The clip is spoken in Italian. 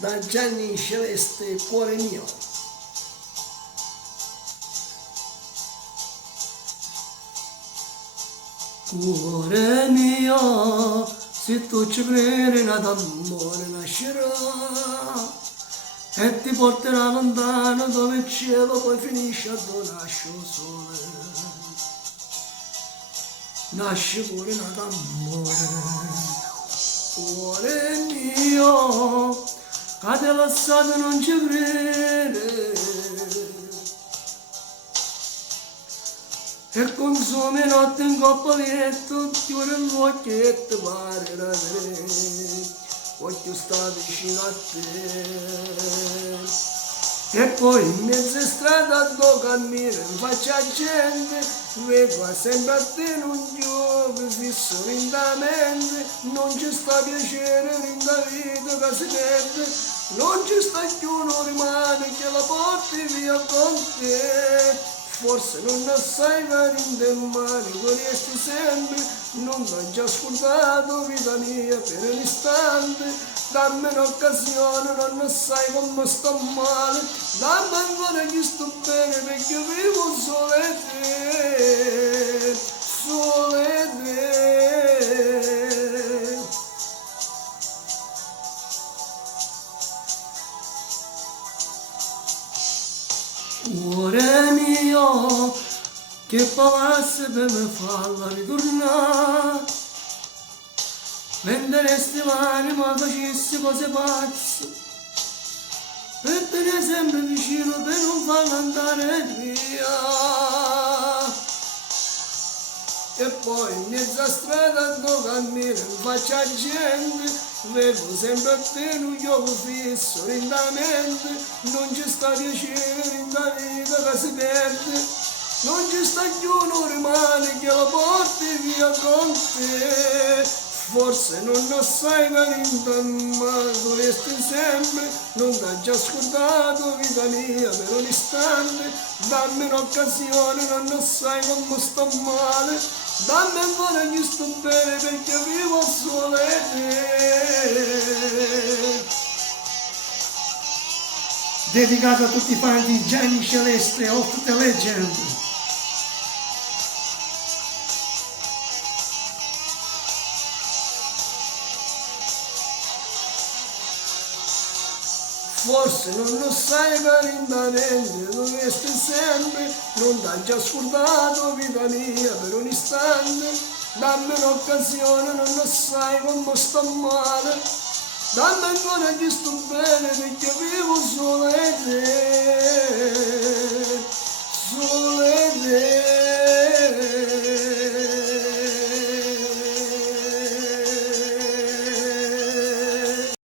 da Gianni Celeste, cuore mio. Cuore mio, se tu ci credi d'amore nascerà e ti porterà lontano dove il cielo poi finisce dove nasce il sole. Nasce pure d'amore, cuore mio, che ti lasciato non ci crede. E consumi notte in coppa letto, chiude l'occhio e ti pare da te, voglio stare vicino a te. E poi in mezzo strada dove cammino, in faccia a gente, vedo sempre a te non gioco, fisso lentamente, non ci sta piacere in da vita che si perde, non ci sta più, non rimane che la porti via con te. Forse non sai marinde male, vorresti sempre, non l'ho già ascoltato, vita mia, per un istante, dammi un'occasione, non sai come sto male, dammi ancora che sto bene, perché vivo solo te, solo te. Cuore mio, che pavasse per me farla ritornare, venderesti l'anima, facessi cose pazze, per tenere sempre vicino, per non farla andare via. E poi in mezza strada dove cammino, in faccia a gente, vedo sempre a te un gioco fisso, lentamente, non ci sta piacere in la vita che si perde, non ci sta più, non rimane che la porti via con te. Forse non lo sai marito, ma dovresti sempre, non t'ha già ascoltato, vita mia, per un istante, dammi un'occasione, non lo sai come sto male, dammi ancora che sto bene perché vivo solo te. Dedicato a tutti i fan di Gianni Celeste, Off the Legend. Forse non lo sai parentamente, dovresti sempre, non t'ha già ascoltato, vita mia, per un istante, dammi un'occasione, non lo sai come sto male, dammi ancora che sto bene, perché vivo solo te.